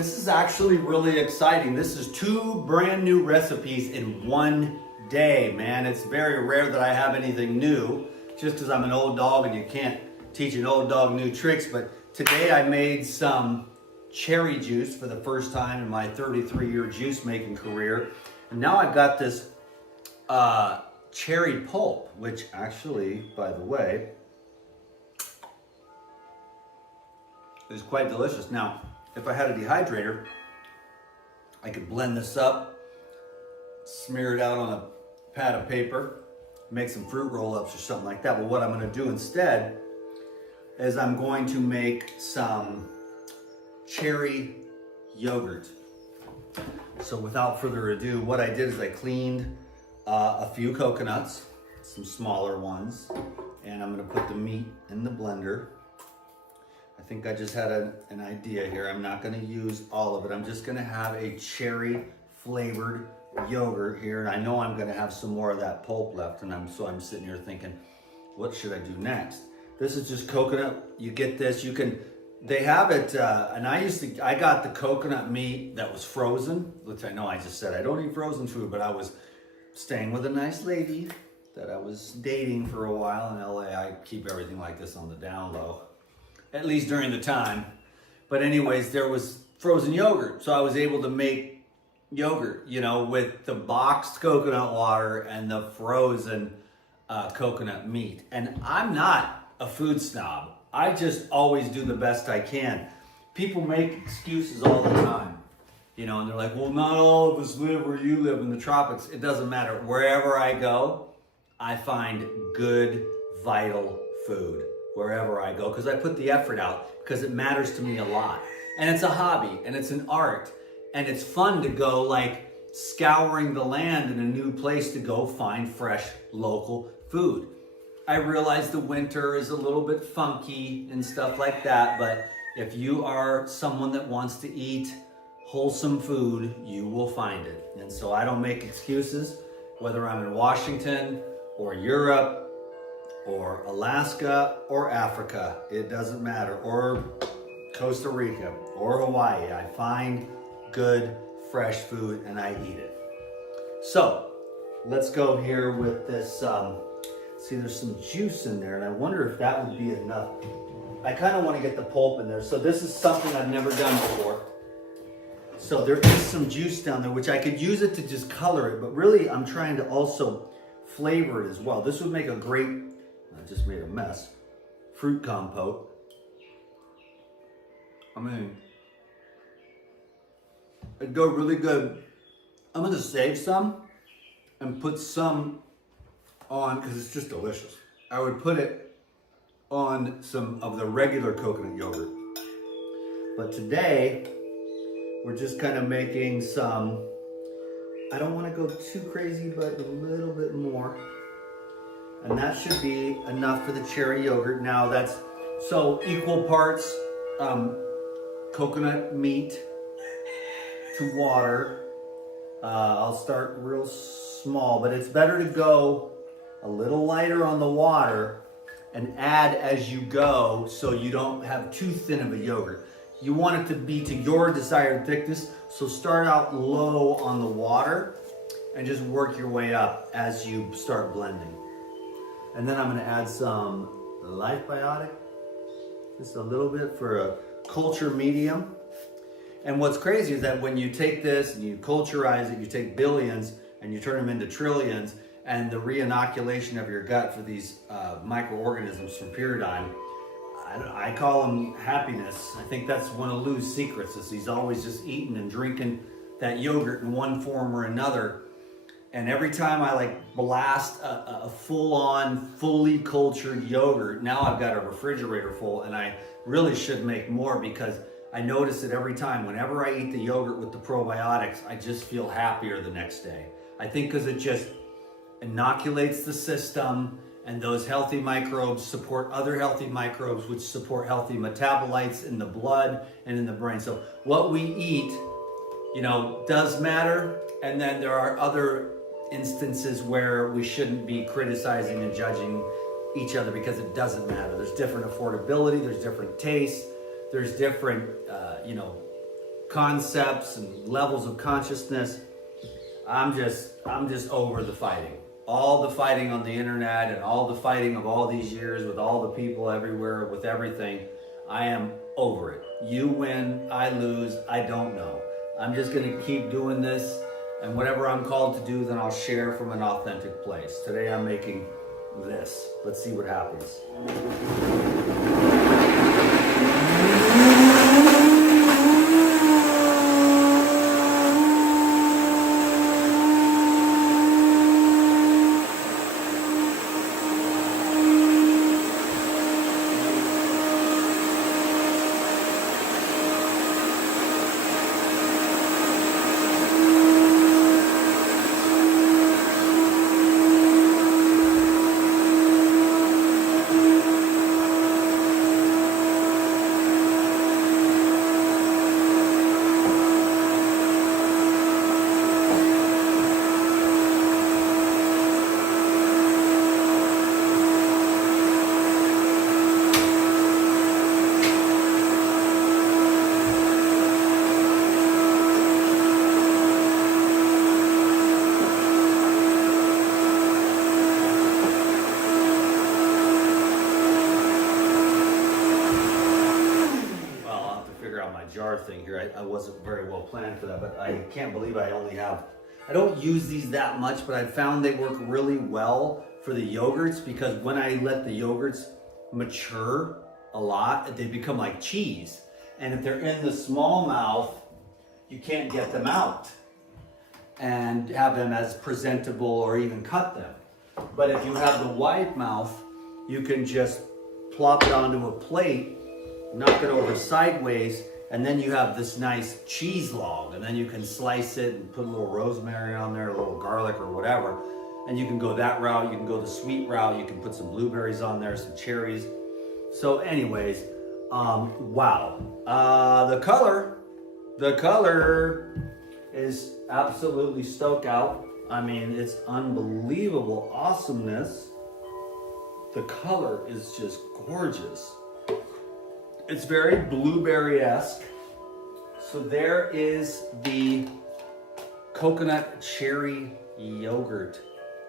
This is actually really exciting. This is 2 brand new recipes in one day, man. It's very rare that I have anything new, just because I'm an old dog and you can't teach an old dog new tricks. But today I made some cherry juice for the first time in my 33-year juice making career. And now I've got this cherry pulp, which actually, by the way, is quite delicious. Now, if I had a dehydrator, I could blend this up, smear it out on a pad of paper, make some fruit roll-ups or something like that. But what I'm going to do instead is I'm going to make some cherry yogurt. So without further ado, what I did is I cleaned a few coconuts, some smaller ones, and I'm going to put the meat in the blender. I think I just had an idea here. I'm not going to use all of it. I'm just going to have a cherry flavored yogurt here. And I know I'm going to have some more of that pulp left. And so I'm sitting here thinking, what should I do next? This is just coconut. You get this. They have it. And I got the coconut meat that was frozen, which I know I just said I don't eat frozen food, but I was staying with a nice lady that I was dating for a while in LA. I keep everything like this on the down low, at least during the time. But anyways, there was frozen yogurt. So I was able to make yogurt, with the boxed coconut water and the frozen coconut meat. And I'm not a food snob. I just always do the best I can. People make excuses all the time, and they're like, well, not all of us live where you live in the tropics. It doesn't matter. Wherever I go, I find good, vital food. Wherever I go, because I put the effort out, because it matters to me a lot. And it's a hobby, and it's an art, and it's fun to go like scouring the land in a new place to go find fresh local food. I realize the winter is a little bit funky and stuff like that, but if you are someone that wants to eat wholesome food, you will find it. And so I don't make excuses, whether I'm in Washington or Europe or Alaska or Africa, it doesn't matter, or Costa Rica or Hawaii. I find good, fresh food and I eat it. So let's go here with this. See, there's some juice in there and I wonder if that would be enough. I kind of want to get the pulp in there. So this is something I've never done before. So there is some juice down there, which I could use it to just color it, but really I'm trying to also flavor it as well. This would make a great, I just made a mess, fruit compote. It'd go really good. I'm gonna save some and put some on, because it's just delicious. I would put it on some of the regular coconut yogurt. But today, we're just kind of making some, I don't want to go too crazy, but a little bit more. And that should be enough for the cherry yogurt. Now that's so equal parts coconut meat to water. I'll start real small, but it's better to go a little lighter on the water and add as you go so you don't have too thin of a yogurt. You want it to be to your desired thickness, so start out low on the water and just work your way up as you start blending. And then I'm going to add some Life Biotic, just a little bit for a culture medium. And what's crazy is that when you take this and you culturize it, you take billions and you turn them into trillions, and the reinoculation of your gut for these microorganisms from Pyridine, I call them happiness. I think that's one of Lou's secrets, is he's always just eating and drinking that yogurt in one form or another. And every time I blast a full-on, fully cultured yogurt, now I've got a refrigerator full, and I really should make more, because I notice it every time. Whenever I eat the yogurt with the probiotics, I just feel happier the next day. I think because it just inoculates the system, and those healthy microbes support other healthy microbes, which support healthy metabolites in the blood and in the brain. So what we eat, does matter. And then there are other instances where we shouldn't be criticizing and judging each other, because it doesn't matter. There's different affordability, there's different tastes, there's different, concepts and levels of consciousness. I'm just over the fighting. All the fighting on the internet and all the fighting of all these years with all the people everywhere, with everything. I am over it. You win, I lose, I don't know. I'm just gonna keep doing this, and whatever I'm called to do, then I'll share from an authentic place. Today I'm making this. Let's see what happens. Jar thing here. I wasn't very well planned for that, but I can't believe I don't use these that much, but I found they work really well for the yogurts, because when I let the yogurts mature a lot, they become like cheese. And if they're in the small mouth, you can't get them out and have them as presentable or even cut them. But if you have the wide mouth, you can just plop it onto a plate, knock it over sideways, and then you have this nice cheese log, and then you can slice it and put a little rosemary on there, a little garlic or whatever. And you can go that route, you can go the sweet route, you can put some blueberries on there, some cherries. So anyways, wow. The color is absolutely stoked out. I mean, it's unbelievable awesomeness. The color is just gorgeous. It's very blueberry-esque. So there is the coconut cherry yogurt.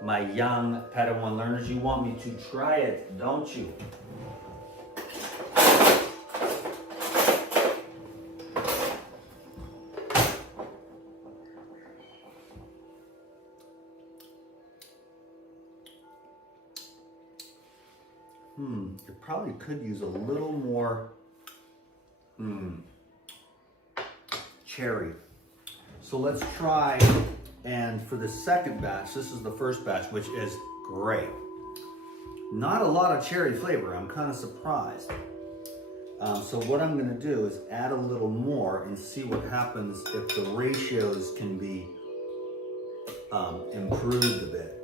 My young Padawan learners, you want me to try it, don't you? It probably could use a little more cherry. So let's try, and for the second batch, this is the first batch, which is great. Not a lot of cherry flavor, I'm kind of surprised. So what I'm gonna do is add a little more and see what happens if the ratios can be improved a bit.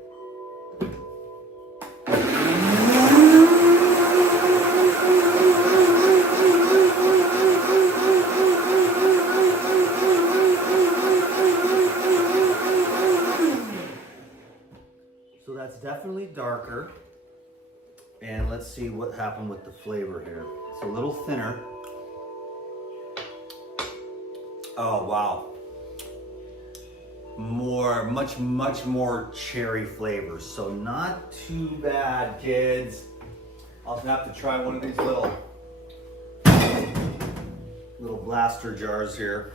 Definitely darker, and let's see what happened with the flavor here. It's a little thinner. Oh wow, much more cherry flavor, so not too bad, kids. I'll have to try one of these little blaster jars here.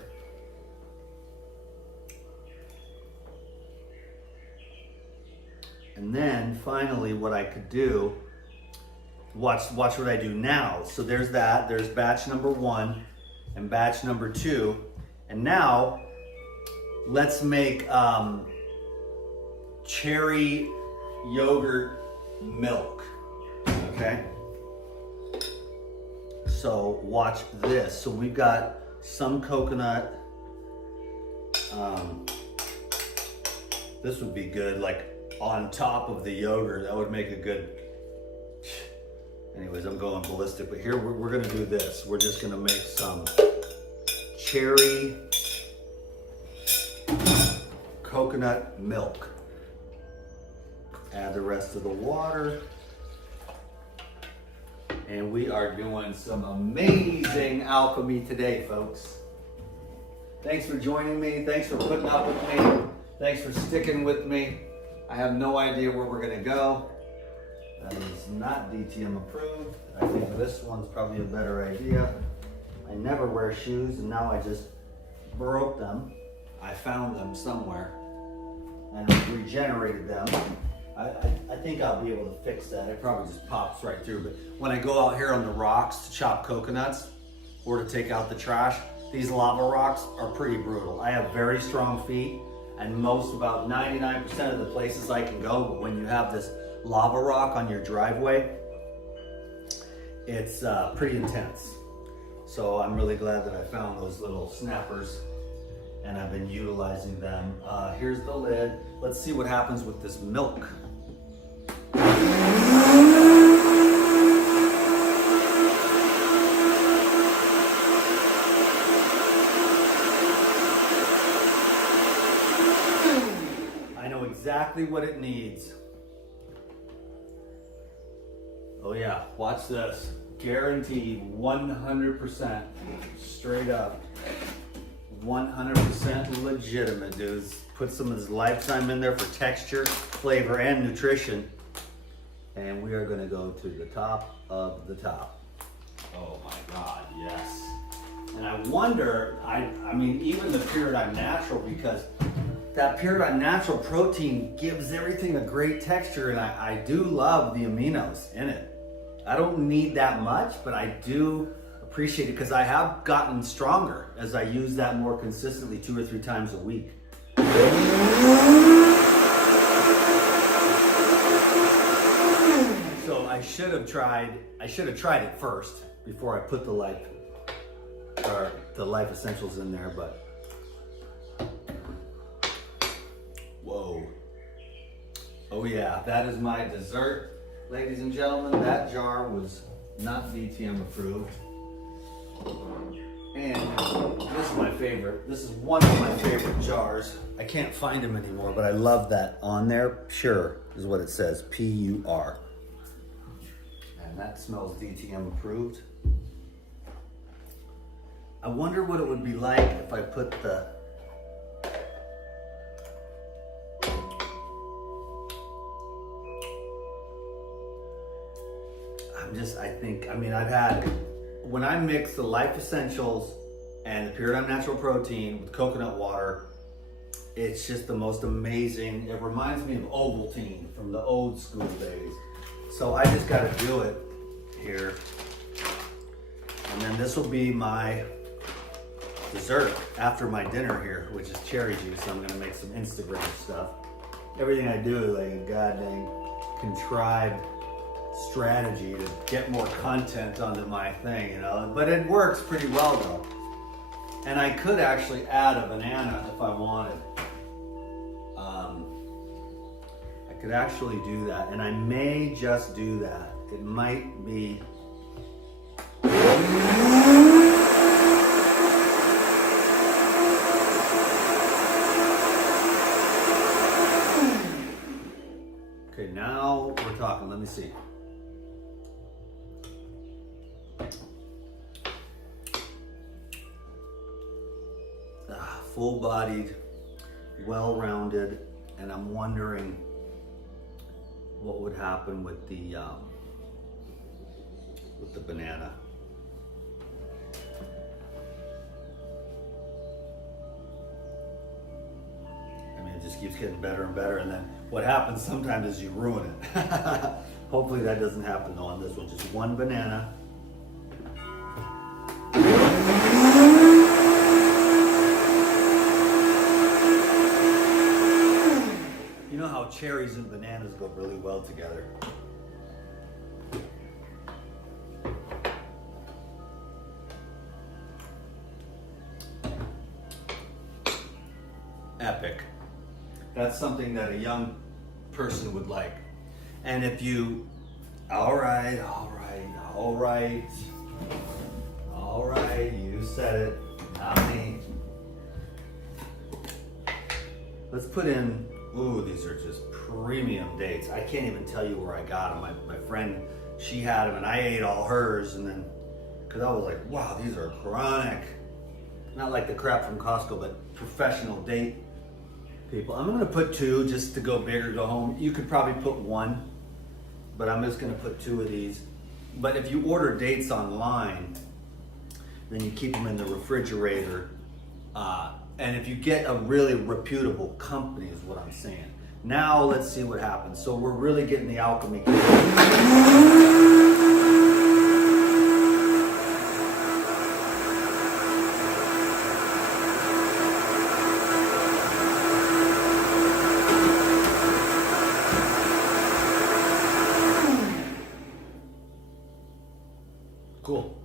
And then finally what I could do, watch what I do now. So there's that, there's batch number 1 and batch number 2. And now let's make cherry yogurt milk, okay? So watch this. So we've got some coconut. This would be good, like on top of the yogurt. That would make a good, anyways, I'm going ballistic, but here we're gonna do this. We're just gonna make some cherry coconut milk. Add the rest of the water. And we are doing some amazing alchemy today, folks. Thanks for joining me. Thanks for putting up with me. Thanks for sticking with me. I have no idea where we're gonna go. That is not DTM approved. I think this one's probably a better idea. I never wear shoes and now I just broke them. I found them somewhere and regenerated them. I think I'll be able to fix that. It probably just pops right through. But when I go out here on the rocks to chop coconuts or to take out the trash, these lava rocks are pretty brutal. I have very strong feet and most, about 99% of the places I can go, but when you have this lava rock on your driveway, it's pretty intense. So I'm really glad that I found those little snappers and I've been utilizing them. Here's the lid. Let's see what happens with this milk. I know exactly what it needs. Oh yeah, watch this. Guaranteed 100% straight up. 100% legitimate, dudes. Put some of this Lifetime in there for texture, flavor, and nutrition. And we are gonna go to the top of the top. Oh my God, yes. And I wonder, I mean, even the Paradigm Natural, because that Paradigm Natural protein gives everything a great texture, and I do love the aminos in it. I don't need that much, but I do appreciate it because I have gotten stronger as I use that more consistently 2 or 3 times a week. So I should have tried it first before I put the Life Essentials in there, but whoa. Oh yeah, that is my dessert. Ladies and gentlemen, that jar was not DTM approved. And this is my favorite. This is one of my favorite jars. I can't find them anymore, but I love that on there. Pure is what it says, P-U-R. And that smells DTM approved. I wonder what it would be like if I put the I've had, when I mix the Life Essentials and the Paradigm Natural Protein with coconut water, it's just the most amazing. It reminds me of Ovaltine from the old school days. So I just gotta do it here. And then this will be my dessert after my dinner here, which is cherry juice. I'm gonna make some Instagram stuff. Everything I do is like a goddamn contrived strategy to get more content onto my thing, you know, but it works pretty well though. And I could actually add a banana if I wanted. I could actually do that, and I may just do that. It might be okay, now we're talking. Let me see. Full-bodied, well-rounded, and I'm wondering what would happen with the banana. I mean, it just keeps getting better and better, and then what happens sometimes is you ruin it. Hopefully that doesn't happen though on this one. Just one banana. Cherries and bananas go really well together. Epic. That's something that a young person would like. And if you, all right, you said it, not me. Let's put in, ooh, these are just premium dates. I can't even tell you where I got them. My friend, she had them and I ate all hers, and then, because I was like, wow, these are chronic. Not like the crap from Costco, but professional date people. I'm gonna put 2 just to go big or go home. You could probably put 1, but I'm just gonna put 2 of these. But if you order dates online, then you keep them in the refrigerator. And if you get a really reputable company is what I'm saying. Now let's see what happens. So we're really getting the alchemy. Cool.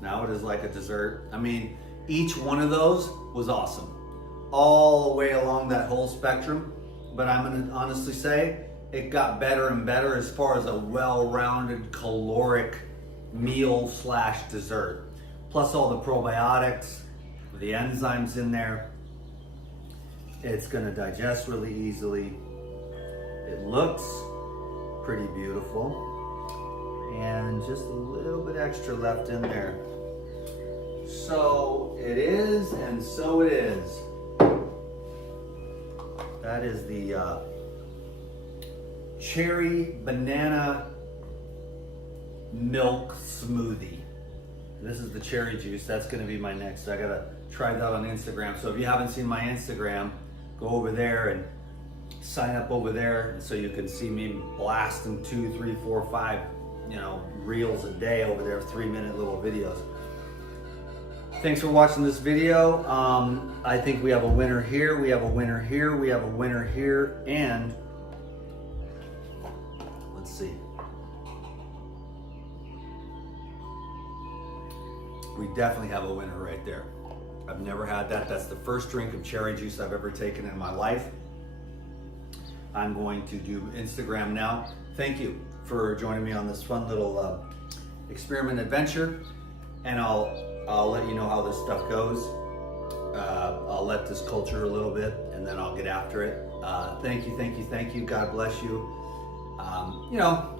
Now it is like a dessert. I mean, each one of those was awesome. All the way along that whole spectrum. But I'm gonna honestly say, it got better and better as far as a well-rounded caloric meal slash dessert. Plus all the probiotics, the enzymes in there. It's gonna digest really easily. It looks pretty beautiful. And just a little bit extra left in there. So it is, and so it is. That is the cherry banana milk smoothie. This is the cherry juice. That's gonna be my next. I gotta try that on Instagram. So if you haven't seen my Instagram, go over there and sign up over there so you can see me blasting 2, 3, 4, 5, reels a day over there, 3-minute little videos. Thanks for watching this video. I think we have a winner here, we have a winner here, we have a winner here, and let's see. We definitely have a winner right there. I've never had that. That's the first drink of cherry juice I've ever taken in my life. I'm going to do Instagram now. Thank you for joining me on this fun little experiment adventure, and I'll let you know how this stuff goes. I'll let this culture a little bit, and then I'll get after it. Thank you, thank you, thank you. God bless you.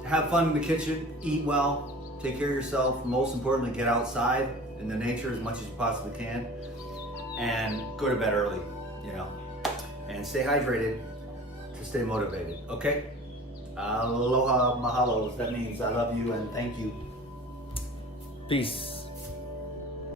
Have fun in the kitchen, eat well, take care of yourself. Most importantly, get outside in the nature as much as you possibly can, and go to bed early, and stay hydrated to stay motivated, okay? Aloha, mahalos. That means I love you and thank you. Peace.